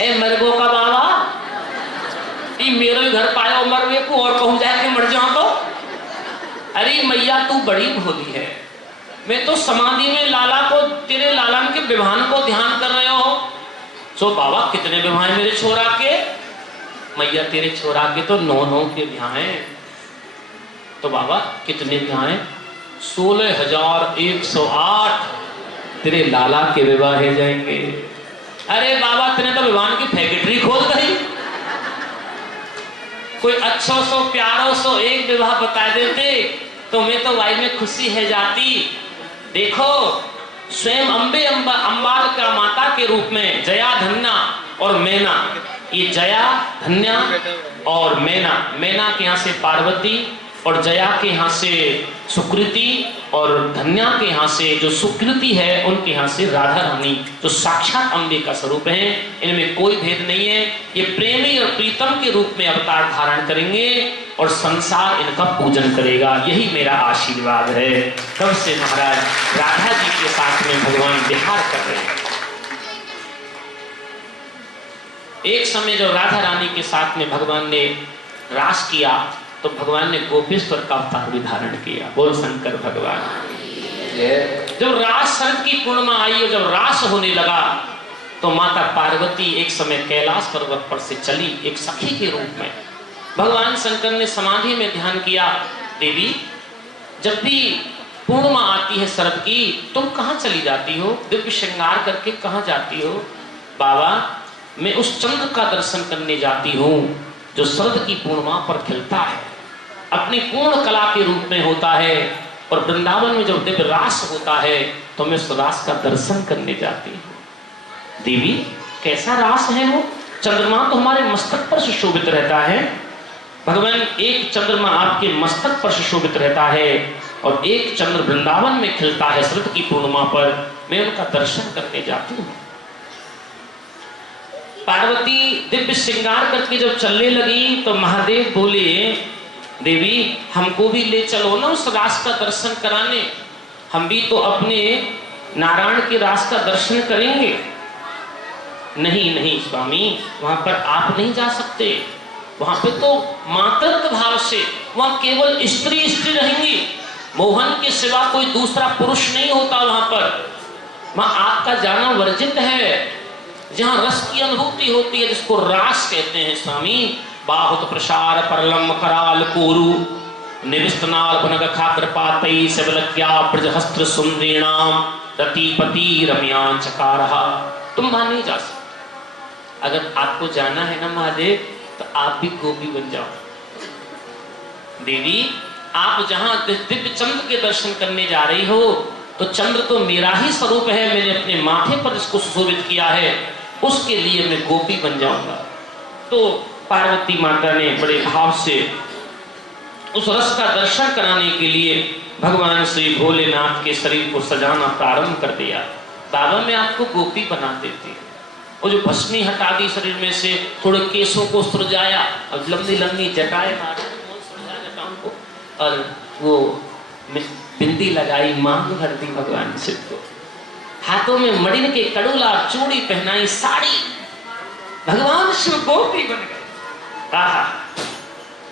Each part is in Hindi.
ए मरगो का बाबा, ये मेरे घर पायो मरवे को और कहूँ जाके मर जाओ तो। अरे मैया तू बड़ी भोली है, मैं तो समाधि में लाला को, तेरे लालन के विवाहन को ध्यान कर रहे हो। सो बाबा कितने विवाह हैं मेरे छोरा के? मैया तेरे छोरा के तो 9 के विवाह हैं। तो बाबा कितने विवाह हैं? 16,108 तेरे लाला के विवाह जाएंगे। अरे बाबा तेने तो विवाह की फैक्ट्री खोल दी, कोई अच्छो सो प्यारो सो एक विवाह बता देते तो मैं तो भाई में खुशी है जाती। देखो स्वयं अम्बे अम्बाल का माता के रूप में जया, धन्या और मैना, ये जया, धन्या और मैना, मैना के यहाँ से पार्वती और जया के यहाँ से सुकृति और धन्या के यहाँ से जो सुकृति है उनके यहाँ से राधा रानी, जो साक्षात अम्बे का स्वरूप है। इनमें कोई भेद नहीं है। ये प्रेमी और प्रीतम के रूप में अवतार धारण करेंगे और संसार इनका पूजन करेगा, यही मेरा आशीर्वाद है। तब से महाराज राधा जी के साथ में भगवान विहार कर रहे हैं। एक समय जब राधा रानी के साथ में भगवान ने रास किया तो भगवान ने गोपेश्वर का अवतार भी धारण किया। बोल शंकर भगवान। जब रास शरद की पूर्णिमा आई और जब रास होने लगा तो माता पार्वती एक समय कैलाश पर्वत पर से चली एक सखी के रूप में। भगवान शंकर ने समाधि में ध्यान किया, देवी जब भी पूर्णिमा आती है शरद की, तुम कहाँ चली जाती हो? दिव्य श्रृंगार करके कहाँ जाती हो? बाबा मैं उस चंद्र का दर्शन करने जाती हूँ जो शरद की पूर्णिमा पर खिलता है, अपनी पूर्ण कला के रूप में होता है। और वृंदावन में जब दिव्य रास होता है तो मैं उस रास का दर्शन करने जाती हूँ। देवी कैसा रास है वो? चंद्रमा तो हमारे मस्तक पर सुशोभित रहता है। भगवान एक चंद्रमा आपके मस्तक पर सुशोभित रहता है और एक चंद्र वृंदावन में खिलता है शरद की पूर्णिमा पर, मैं उनका दर्शन करने जाती हूँ। पार्वती दिव्य श्रृंगार करके जब चलने लगी तो महादेव बोले, देवी हमको भी ले चलो ना उस रास का दर्शन कराने, हम भी तो अपने नारायण के रास का दर्शन करेंगे। नहीं नहीं स्वामी, वहां पर आप नहीं जा सकते, वहां पे तो मातृत्व भाव से वहां केवल स्त्री स्त्री रहेंगी, मोहन के सिवा कोई दूसरा पुरुष नहीं होता वहां पर। वहां आपका जाना वर्जित है। जहां रस की अनुभूति होती है जिसको रास कहते हैं स्वामी। बाहुत प्रसार परलम कराल कोरु निविष्टनाल भनग खात्र पातई सबलक्या ब्रजहस्त्र सुंदरीणाम रतिपति रम्यां चकारहा। तुम वहां नहीं जा सकते। अगर आपको जाना है ना महादेव तो आप भी गोपी बन जाओ। देवी आप जहां दिव्य चंद्र के दर्शन करने जा रही हो तो चंद्र तो मेरा ही स्वरूप है, मैंने अपने माथे पर इसको सुशोभित किया है, उसके लिए मैं गोपी बन जाऊंगा। तो पार्वती माता ने बड़े भाव से उस रस का दर्शन कराने के लिए भगवान श्री भोलेनाथ के शरीर को सजाना प्रारंभ कर दिया। बाबा मैं आपको गोपी बना देती, वो जो भस्मी हटा दी शरीर में से, थोड़े केसों को सुलझाया और लंबी लंबी जटाएं मारी जटाओं को, और वो बिंदी लगाई, मांग भर दी भगवान शिव को, हाथों में मणिन के कड़ूला, चूड़ी पहनाई, साड़ी, भगवान शिव गोपी बन गए।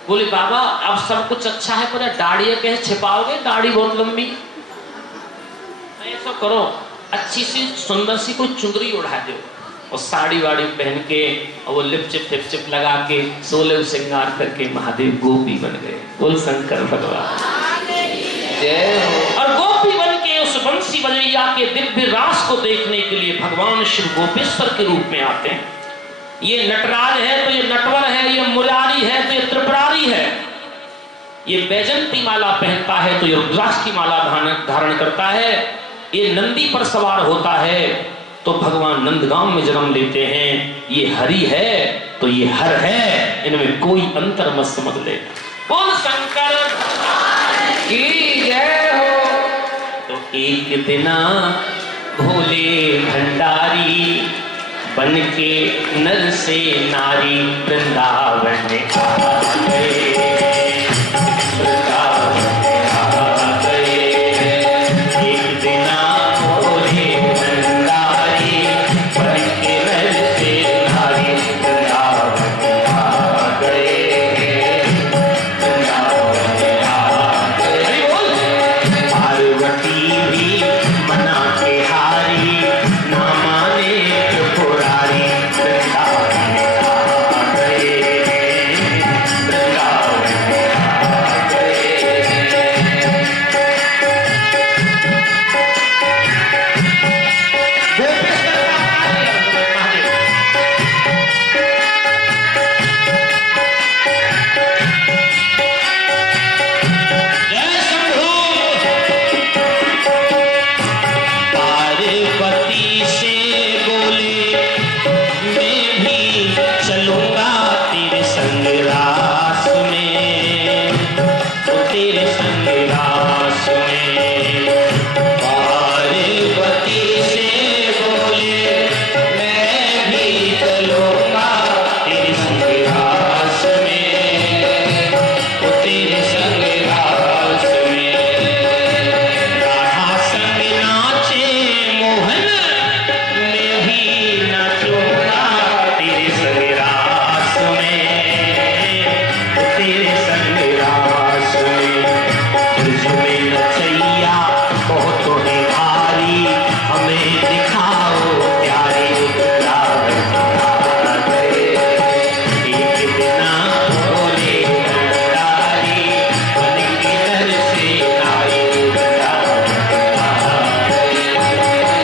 बोले बाबा अब सब कुछ अच्छा है पर दाढ़ी कैसे छिपाओगे? दाढ़ी बहुत लंबी। ऐसा करो अच्छी सी सुंदर सी कोई चुंदरी उड़ा दो और साड़ी वाड़ी पहन के और वो लिपचिप लगा के 16 श्रृंगार करके महादेव गोपी बन गए। बोल शंकर भगवान जय। और गोपी बन के उस बंसी बजैया के दिव्य रास को देखने के लिए भगवान शिव गोपेश्वर के रूप में आते हैं। ये नटराज है तो ये नटवर है, ये मुरारी है तो ये त्रिपुरारी है, ये बैजंती माला पहनता है तो ये रुद्राक्ष की माला धारण करता है, ये नंदी पर सवार होता है तो भगवान नंदगांव में जन्म लेते हैं, ये हरि है तो ये हर है, इनमें कोई अंतर मत समझ लेना। बोल शंकर की जय हो। तो एक दिना भोले भंडारी बन के नर से नारी वृंदावन आ गए। एक दिना भोले भंडारी बन के नर से नारी पार्वती से बोले मैं भी चलूंगा तेरे संग रास में, तो तेरे संग रास में। पार्वती से बोले मैं भी चलूंगा तेरे संग रास में, तो तेरे संग रास में। राधा संग नाचे मोहन मैं भी नाचूंगा तेरे संग रास में, तो तेरे संग रास में। तुझमें नचैया बहुत है भारी, हमें दिखाओ प्यारे राधे। एक बिना भोले भंडारी मन की दर से आए राधे।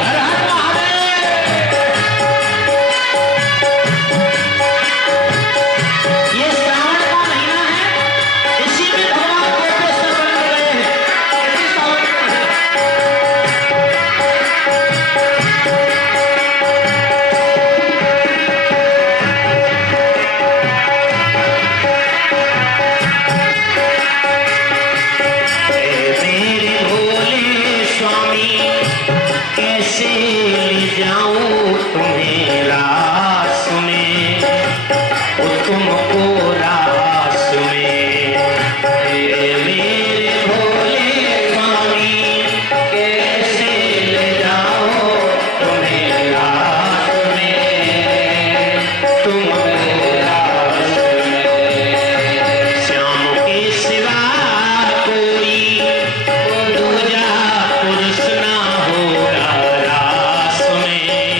हर हर महादेव। ये श्रावण का महीना है, इसी में भगवान कोपेश्वर बन गए हैं। इसी सावन में है। मेरे भोले स्वामी कैसे ले जाऊं तुम्हें रास में, ओ तुमको रास में। मेरे भोले स्वामी कैसे ले जाऊं तुम्हें रास में, तुमको रास में। श्याम के सिवा कोई दूजा पुरुष ना होगा रास में,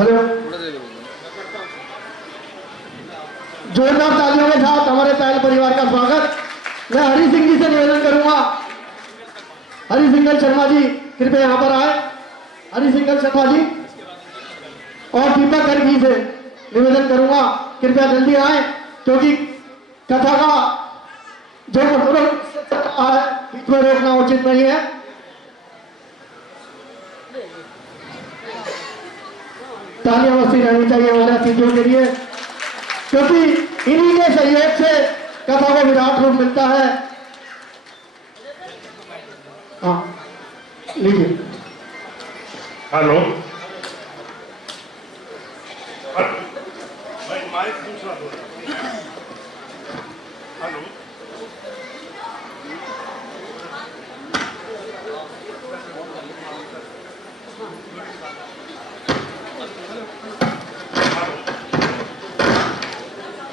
हेलो, जोरदार तालियों के साथ हमारे पहल परिवार का स्वागत। मैं हरि सिंह जी से निवेदन करूंगा, हरि सिंघल शर्मा जी कृपया यहाँ पर आए। हरि सिंघल शर्मा जी और दीपक गर्गी से निवेदन करूंगा कृपया जल्दी आए, क्योंकि कथा का जो बीच में रोकना उचित नहीं है। तालियां बस्ती रहनी चाहिए हमारे अतिथियों के लिए, क्योंकि इन्हीं के सहयोग से कथा को विराट रूप मिलता है। हाँ लीजिए। हेलो, भाई माइक दूसरा दो। हेलो,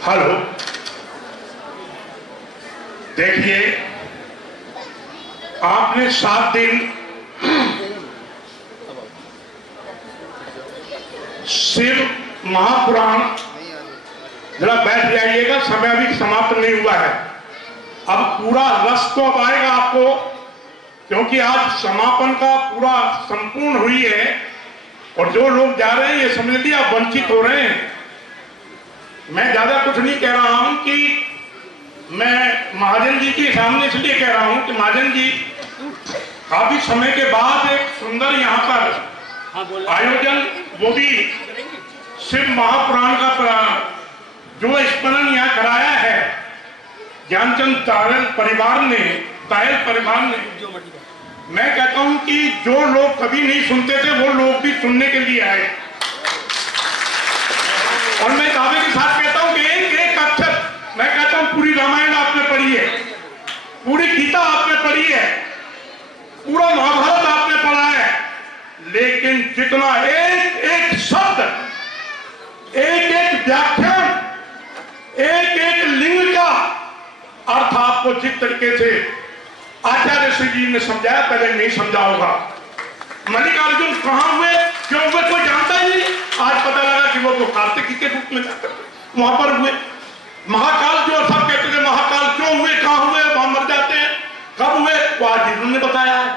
हेलो, देखिए आपने 7 दिन शिव महापुराण, जरा बैठ जाइएगा, समय अभी समाप्त नहीं हुआ है। अब पूरा रस तो अब आएगा आपको, क्योंकि आज समापन का पूरा संपूर्ण हुई है और जो लोग जा रहे हैं ये समझ लीजिए आप वंचित हो रहे हैं। मैं ज्यादा कुछ नहीं कह रहा हूं कि मैं महाजन जी के सामने इसलिए कह रहा हूं कि महाजन जी काफी समय के बाद एक सुंदर यहाँ पर आयोजन, वो भी शिव महापुराण का जो स्मरण यहाँ कराया है ज्ञानचंद तायल परिवार ने, मैं कहता हूं कि जो लोग कभी नहीं सुनते थे वो लोग भी सुनने के लिए आए। और मैं दावे के साथ कहता हूं कि एक एक अक्षर, मैं कहता हूं पूरी रामायण आपने पढ़ी है, पूरी गीता आपने पढ़ी है, पूरा महाभारत आपने पढ़ा है, लेकिन जितना एक एक शब्द, एक एक व्याख्यान, एक एक लिंग का अर्थ आपको जिस तरीके से आचार्य श्री जी ने समझाया पहले नहीं समझा होगा। मल्लिकार्जुन कहां हुए, क्यों हुए, कोई जानता ही नहीं। आज पता लगा कि वो तो कार्तिकी के रूप में जाकर वहां पर हुए। महाकाल जो सब कहते थे महाकाल क्यों हुए, कहां हुए, वहां मर जाते हैं, कब हुए, वो आज इन्होंने बताया है।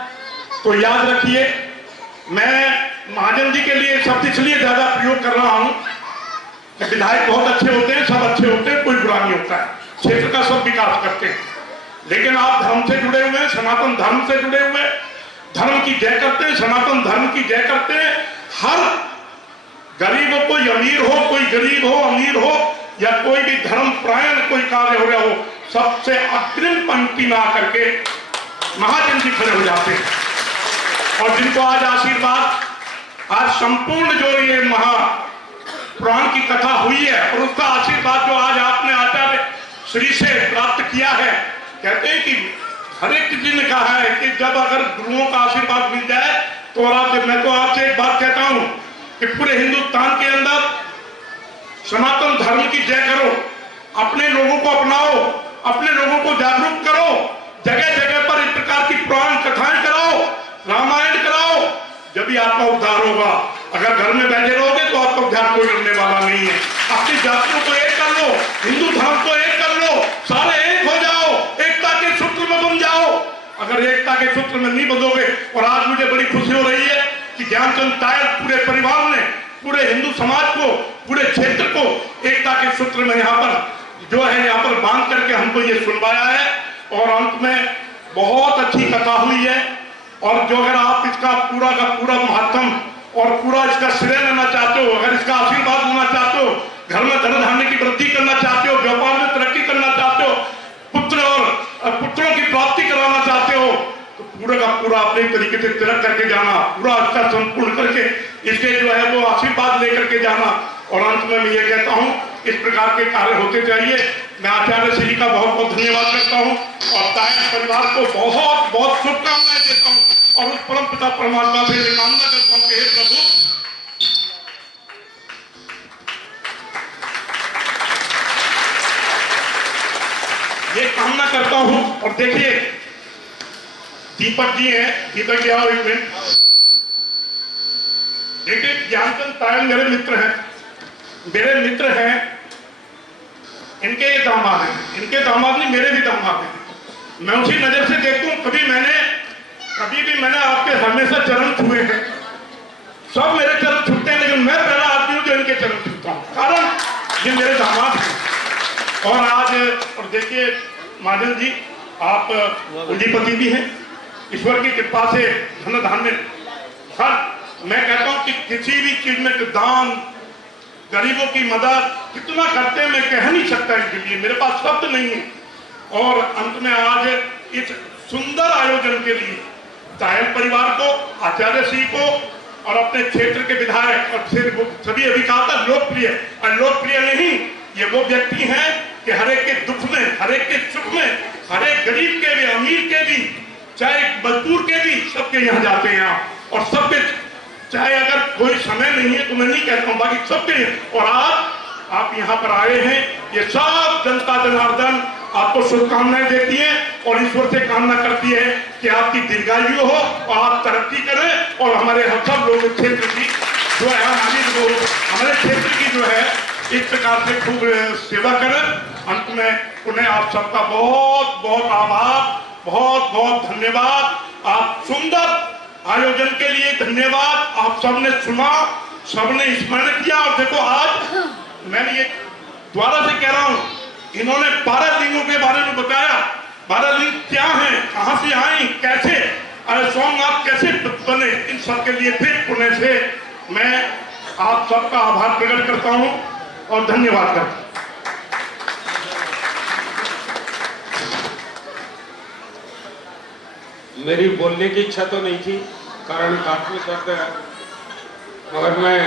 तो याद रखिए, मैं महाजन जी के लिए शब्द इसलिए ज्यादा प्रयोग कर रहा हूं कि विधायक बहुत अच्छे होते हैं, सब अच्छे होते हैं, कोई बुरा नहीं होता है, क्षेत्र का सब विकास करते हैं, लेकिन आप धर्म से जुड़े हुए हैं, सनातन धर्म से जुड़े हुए, धर्म की जय करते हैं, सनातन धर्म की जय करते हैं। हर गरीब हो, कोई अमीर हो, कोई गरीब हो, अमीर हो, या कोई भी धर्म प्रायण कोई कार्य हो रहा हो, सबसे अग्रिम पंक्ति में आकर के महाजन जी खड़े हो जाते हैं। और जिनको आज आशीर्वाद, आज संपूर्ण जो ये महापुराण की कथा हुई है और उसका आशीर्वाद जो आज आपने आचार्य श्री से प्राप्त किया है, कहते हैं कि हर एक जी ने कहा है कि जब अगर गुरुओं का आशीर्वाद मिल जाए तो मैं तो आपसे एक बात कहता हूं कि पूरे हिंदुस्तान के अंदर सनातन धर्म की जय करो, अपने लोगों को अपनाओ, अपने लोगों को जागरूक करो, जगह जगह पर इस प्रकार की पुराण कथाएं कराओ, रामायण कराओ, जब भी आपका उद्धार होगा। अगर घर में बैठे रहोगे तो आपका उद्धार कोई करने वाला नहीं है। अपनी जातियों को एक कर लो, हिंदू धर्म को एक कर लो, सारे एक हो जाओ, एकता के सूत्र में बन जाओ। अगर एकता के सूत्र में नहीं बंधोगे, और आज मुझे बड़ी खुशी हो रही है कि ज्ञानचंद तायल पूरे परिवार ने पूरे हिंदू समाज को, पूरे क्षेत्र को एकता के सूत्र में यहाँ पर जो है यहाँ पर बांध करके हमको ये सुनवाया है। और अंत में बहुत अच्छी कथा हुई है, और जो अगर आप इसका पूरा का पूरा महत्व और पूरा इसका श्रेय लेना चाहते हो, अगर इसका आशीर्वाद लेना चाहते हो, घर में धन धान्य की वृद्धि करना चाहते हो, व्यापार में तरक्की करना चाहते हो, पुत्र और पुत्रों की प्राप्ति कराना चाहते हो, तो पूरा का पूरा अपने तरीके से तिलक करके जाना, पूरा इसका संपूर्ण करके इसके जो है वो आशीर्वाद लेकर के जाना। और अंत में मैं ये कहता हूँ, इस प्रकार के कार्य होते चाहिए। मैं आचार्य श्री का बहुत बहुत धन्यवाद करता हूँ और तायल परिवार को बहुत बहुत शुभकामनाएं देता हूँ, और उस परम पिता परमात्मा से ये कामना करता हूँ कि हे प्रभु, ये कामना करता हूं। और देखिए दीपक जी हैं, दीपक जी आओ एक मिनट। देखिए ज्ञानचंद तायल मेरे मित्र हैं, इनके दामाद हैं, इनके दामाद नहीं मेरे भी दामाद हैं। मैं उसी नजर से देखता हूँ, कभी भी मैंने आपके हमेशा चरण छुए हैं, सब मेरे चरण छूते हैं, लेकिन मैं पहला आदमी हूँ जो इनके चरण छूता हूँ, कारण ये मेरे दामाद हैं। और आज और देखिए महाजन जी, आप पूंजीपति भी हैं, ईश्वर की कृपा से धन धान्य हर, मैं कहता हूँ कि किसी भी चीज में दान, गरीबों की मदद कितना करते हैं मैं कह नहीं सकता इनके लिए, मेरे पास शब्द नहीं है। और अंत में आज इस सुंदर आयोजन के लिए तायल परिवार को, आचार्य श्री को और अपने क्षेत्र के विधायक और फिर सभी अभी कहा था लोकप्रिय और लोकप्रिय नहीं, ये वो व्यक्ति हैं कि हर एक के दुख में, हर एक के सुख में, हर एक गरीब के भी, अमीर के भी, चाहे मजदूर के भी, सबके यहाँ जाते हैं और सबके, चाहे अगर कोई समय नहीं है तो मैं नहीं कहता हूँ, बाकी सबके। और आज आप यहाँ पर आए हैं, ये सब जनता जनार्दन आपको शुभकामनाएं देती है और ईश्वर से कामना करती है कि आपकी दीर्घायु हो और आप तरक्की करें और हमारे हम सब लोग क्षेत्र की जो है, हमारे क्षेत्र की जो है इस प्रकार से खूब सेवा करें। अंत में उन्हें आप सबका बहुत बहुत आभार, बहुत बहुत धन्यवाद। आप सुंदर आयोजन के लिए धन्यवाद। आप सबने सुना, सबने स्मरण किया। और देखो आज मैंने ये द्वारा से कह रहा हूं, इन्होंने 12 लिंगों के बारे में बताया। 12 लिंग क्या हैं, कहां से आई, कैसे सोमनाथ कैसे बने, इन सब के लिए फिर पुणे से मैं आप सबका आभार प्रकट करता हूं और धन्यवाद करता हूं। मेरी बोलने की इच्छा तो नहीं थी, कारण काफी दर्द है, मगर मैं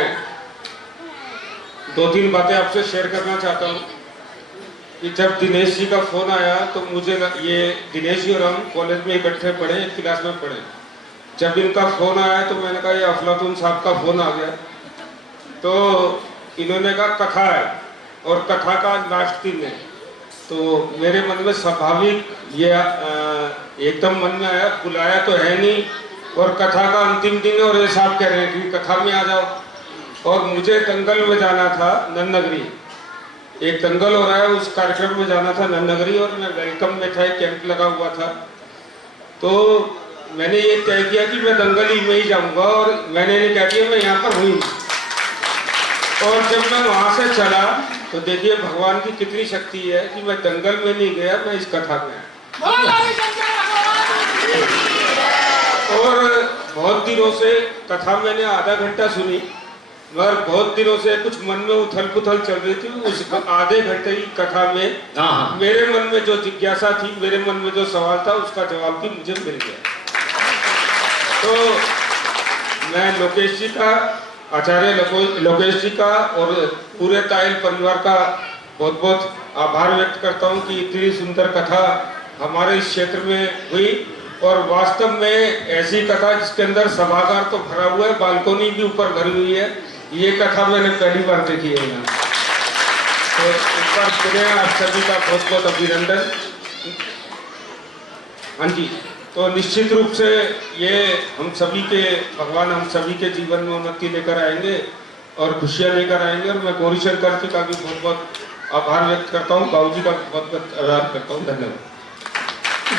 2-3 बातें आपसे शेयर करना चाहता हूँ कि जब दिनेश जी का फोन आया तो मुझे ये दिनेश जी और हम कॉलेज में इकट्ठे पढ़े, एक क्लास में पढ़े। जब इनका फोन आया तो मैंने कहा ये अफलातून साहब का फोन आ गया। तो इन्होंने कहा कथा है और कथा का लास्ट दिन है, तो मेरे मन में स्वाभाविक ये एकदम मन में आया, बुलाया तो है नहीं और कथा का अंतिम दिन है और ये साहब कह रहे हैं कि कथा में आ जाओ। और मुझे दंगल में जाना था नन्नगरी, एक दंगल हो रहा है, उस कार्यक्रम में जाना था नन्नगरी और मैं वेलकम में था, कैंप लगा हुआ था। तो मैंने ये तय किया कि मैं दंगल ही में ही जाऊंगा और मैंने ये कह दिया मैं यहाँ पर हुई। और जब मैं वहाँ से चला तो देखिए भगवान की कितनी शक्ति है कि मैं दंगल में नहीं गया, मैं इस कथा में आया। और बहुत दिनों से कथा मैंने आधा घंटा सुनी, मगर बहुत दिनों से कुछ मन में उथल पुथल चल रही थी। उस आधे घंटे की कथा में मेरे मन में जो जिज्ञासा थी, मेरे मन में जो सवाल था, उसका जवाब भी मुझे मिल गया। तो मैं लोकेश जी का, आचार्य लोकेश जी का और पूरे तायल परिवार का बहुत बहुत आभार व्यक्त करता हूं कि इतनी सुंदर कथा हमारे इस क्षेत्र में हुई। और वास्तव में ऐसी कथा जिसके अंदर सभागार तो भरा हुआ है, बालकोनी भी ऊपर भरी हुई है, ये कथा मैंने पहली बार देखी है यहाँ। तो इस बार पुनः आप सभी का बहुत बहुत अभिनंदन। हाँ जी, तो निश्चित रूप से ये हम सभी के, भगवान हम सभी के जीवन में उन्नति लेकर आएंगे और खुशियाँ लेकर आएंगे। और मैं गौरी शंकर जी का भी बहुत बहुत आभार व्यक्त करता हूँ, बाबू जी का बहुत बहुत आभार करता हूँ। धन्यवाद।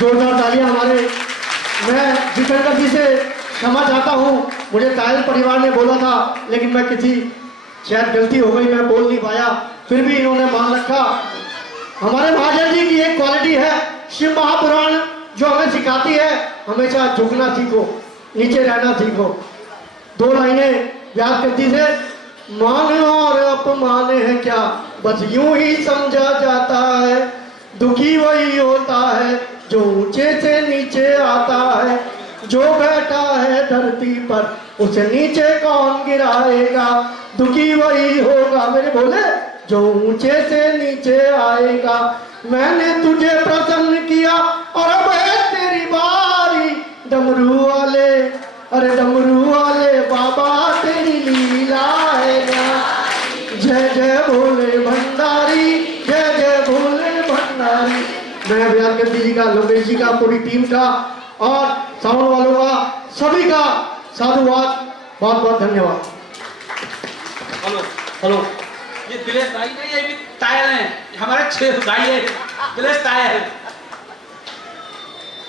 जोरदार तालियां हमारे। मैं जितेंद्र जी से क्षमा चाहता हूँ, मुझे तायल परिवार ने बोला था लेकिन मैं किसी शायद गलती हो गई, मैं बोल नहीं पाया, फिर भी इन्होंने मान रखा। हमारे महाजन जी की एक क्वालिटी है, शिव महापुराण जो हमें सिखाती है हमेशा झुकना सीखो, नीचे रहना सीखो। 2 लाइनें याद करती से, मान और अपमान है क्या बस यूं ही समझा जाता है, दुखी वही होता है जो ऊंचे से नीचे आता है, जो बैठा है धरती पर उसे नीचे कौन गिराएगा, दुखी वही होगा मेरे भोले जो ऊंचे से नीचे आएगा। मैंने तुझे प्रसन्न किया और अब है तेरी बारी, डमरू वाले अरे डमरू वाले बाबा तेरी लीला है ना। जय जय भोले भंडारी, जय जय भोले भंडारी। मैं अभियान गंदी जी का, लोकेश जी का, पूरी टीम का और साउंड वालों का, सभी का साधुवाद, बहुत बहुत धन्यवाद। Hello hello. ये दिलेश भाई नहीं, ये भी तायल हैं, हमारे 6 भाई है, दिलेश तायल,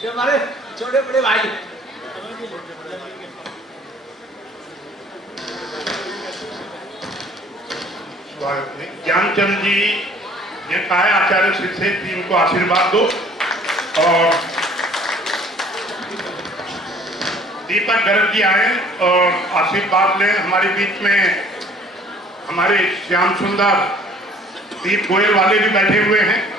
ये हमारे छोटे बड़े भाई हैं। ज्ञानचंद जी ने कहा है आचार्य शिष्य जी उनको आशीर्वाद दो, और दीपक गर्ग जी आए और आशीर्वाद लें। हमारे बीच में हमारे श्याम सुंदर दीप गोयल वाले भी बैठे हुए हैं।